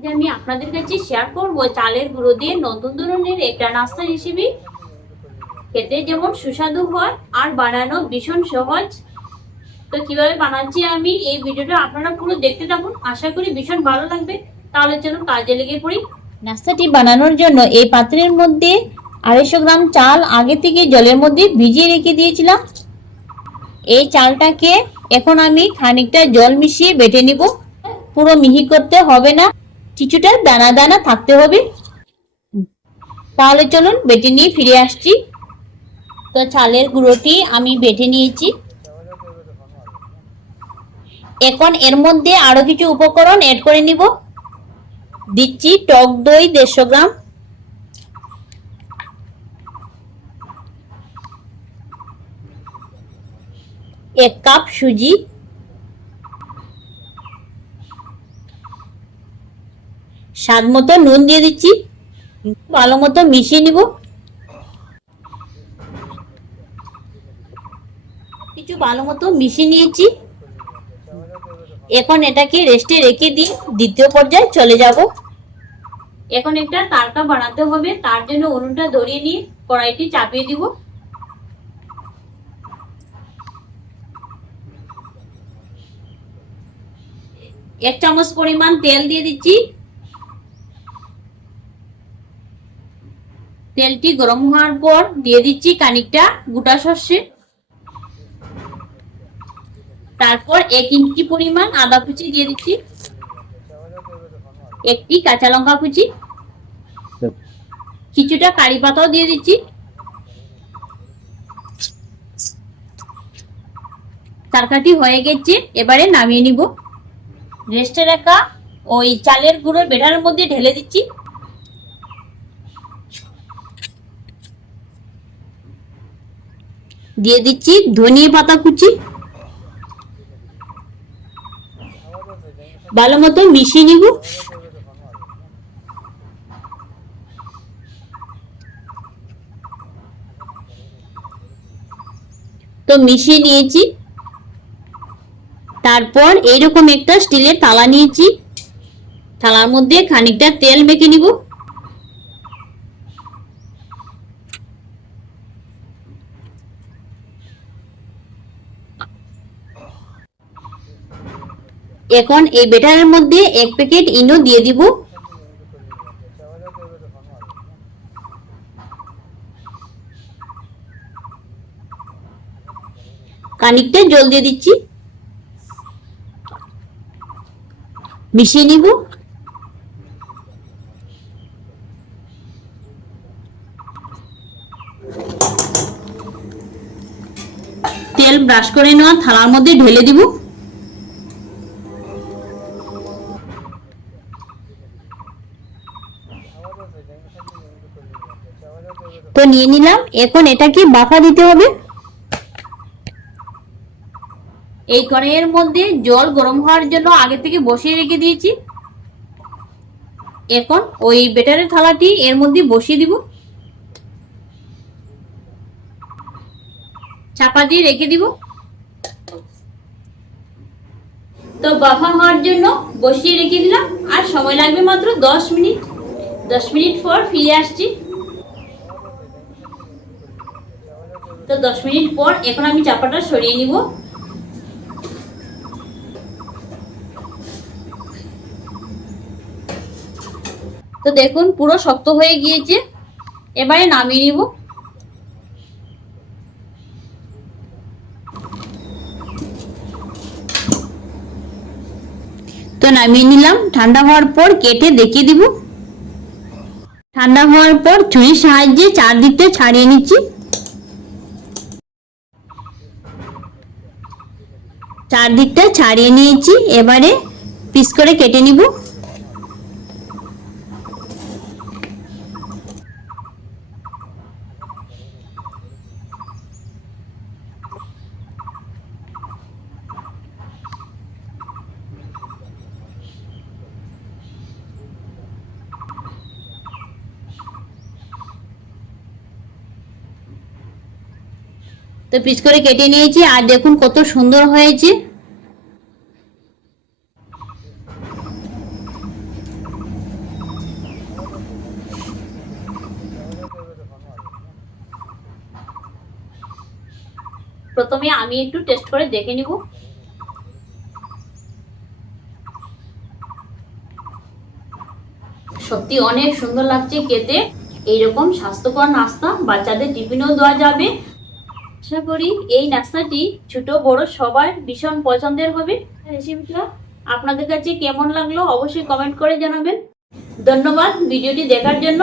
যে আমি আপনাদের কাছে শেয়ার করব চালের গুঁড়ো দিয়ে নতুন ধরনের একটা নাস্তা রেসিপি। খেতে যেমন সুস্বাদু হয় আর বানানো ভীষণ সহজ। তো কিভাবে বানাচ্ছি আমি এই ভিডিওটা আপনারা পুরো দেখতে থাকুন, আশা করি ভীষণ ভালো লাগবে। তাহলে চলুন কাজে লেগে পড়ি। নাস্তাটি বানানোর জন্য এই পাত্রের মধ্যে 250 গ্রাম চাল আগে থেকে জলের মধ্যে ভিজিয়ে রেখে দিয়েছিলাম। এই চালটাকে এখন আমি খানিকটা জল মিশিয়ে বেটে নিব। পুরো মিহি করতে হবে না, কিছুটা দানা দানা থাকতে হবে। তাহলে চলুন বেটে নিয়ে ফিরে আসছি। তো চালের গুঁড়োটি আমি বেটে নিয়েছি। এখন এর মধ্যে আরো কিছু উপকরণ এড করে নিব। দিচ্ছি টক দই 150 গ্রাম, এক কাপ সুজি, স্বাদ মতো নুন দিয়ে দিচ্ছি। ভালো মতো মিশিয়ে নিব। কিছু ভালো মতো মিশিয়ে নিয়েছি। এখন এটাকে রেস্টে রেখে দিয়ে দ্বিতীয় পর্যায়ে চলে যাব। এখন একটা তারকা বানাতে হবে, তার জন্য উনুনটা ধরিয়ে নিয়ে কড়াইটি চাপিয়ে দিব। 1 চামচ পরিমাণ তেল দিয়ে দিচ্ছি। তেলটি গরম হওয়ার পর দিয়ে দিচ্ছি খানিকটা গোটা সর্ষে, তারপর 1 ইঞ্চি পরিমাণ আদা কুচি দিয়ে দিচ্ছি, একটি কাঁচা লঙ্কা কুচি, কিছুটা কারি পাতাও দিয়ে দিচ্ছি। তরকারিটি হয়ে গেছে, এবারে নামিয়ে নিব। রেস্টে রাখা ওই চালের গুঁড়ো বেটার মধ্যে ঢেলে দিচ্ছি। দিয়ে দিচ্ছি ধনিয়া পাতা কুচি, ভালো মতো মিশিয়ে নিব। তো মিশিয়ে নিয়েছি। তারপর এইরকম একটা স্টিলের থালা নিয়েছি, থালার মধ্যে খানিকটা তেল মেখে নিব। এখন এই বেটারের মধ্যে 1 প্যাকেট ইনো দিয়ে দিব। খানিকটা জল দিয়ে দিচ্ছি, মিশিয়ে নিব। তেল ব্রাশ করে নেওয়া থালার মধ্যে ঢেলে দিব। তো নিয়ে নিলাম। এখন এটাকে বাফা দিতে হবে। এই কড়াইয়ের মধ্যে জল গরম হওয়ার জন্য আগে থেকে বসিয়ে রেখে দিয়েছি। এখন ওই বেটারের থালাটি এর মধ্যে বসিয়ে দিব, চাপা দিয়ে রেখে দিব। তো বাফা হওয়ার জন্য বসিয়ে রেখে দিলাম, আর সময় লাগবে মাত্র 10 মিনিট। 10 মিনিট পর ফিরে আসছি। তো 10 মিনিট পর এখন আমি চাপাটা সরিয়ে নিব। তো দেখুন পুরো শক্ত হয়ে গিয়েছে, এবারে নামিয়ে নিব। তো নামিয়ে নিলাম। ঠান্ডা হওয়ার পর কেটে দেখিয়ে দিব। ঠান্ডা হওয়ার পর ছুরির সাহায্যে চারদিকটা ছাড়িয়ে নিচ্ছি। চারদিকটা ছাড়িয়ে নিয়েছি, এবারে পিস করে কেটে নিব। তো পিস করে কেটে নিয়েছি, আর দেখুন কত সুন্দর হয়েছে। প্রথমে আমি একটু টেস্ট করে দেখে নিব। সত্যি অনেক সুন্দর লাগছে খেতে। এইরকম স্বাস্থ্যকর নাস্তা বাচ্চাদের টিফিনেও দেওয়া যাবে। আশা করি এই নাস্তাটি ছোট বড় সবার ভীষণ পছন্দের হবে। রেসিপিটা আপনাদের কাছে কেমন লাগলো অবশ্যই কমেন্ট করে জানাবেন। ধন্যবাদ ভিডিওটি দেখার জন্য।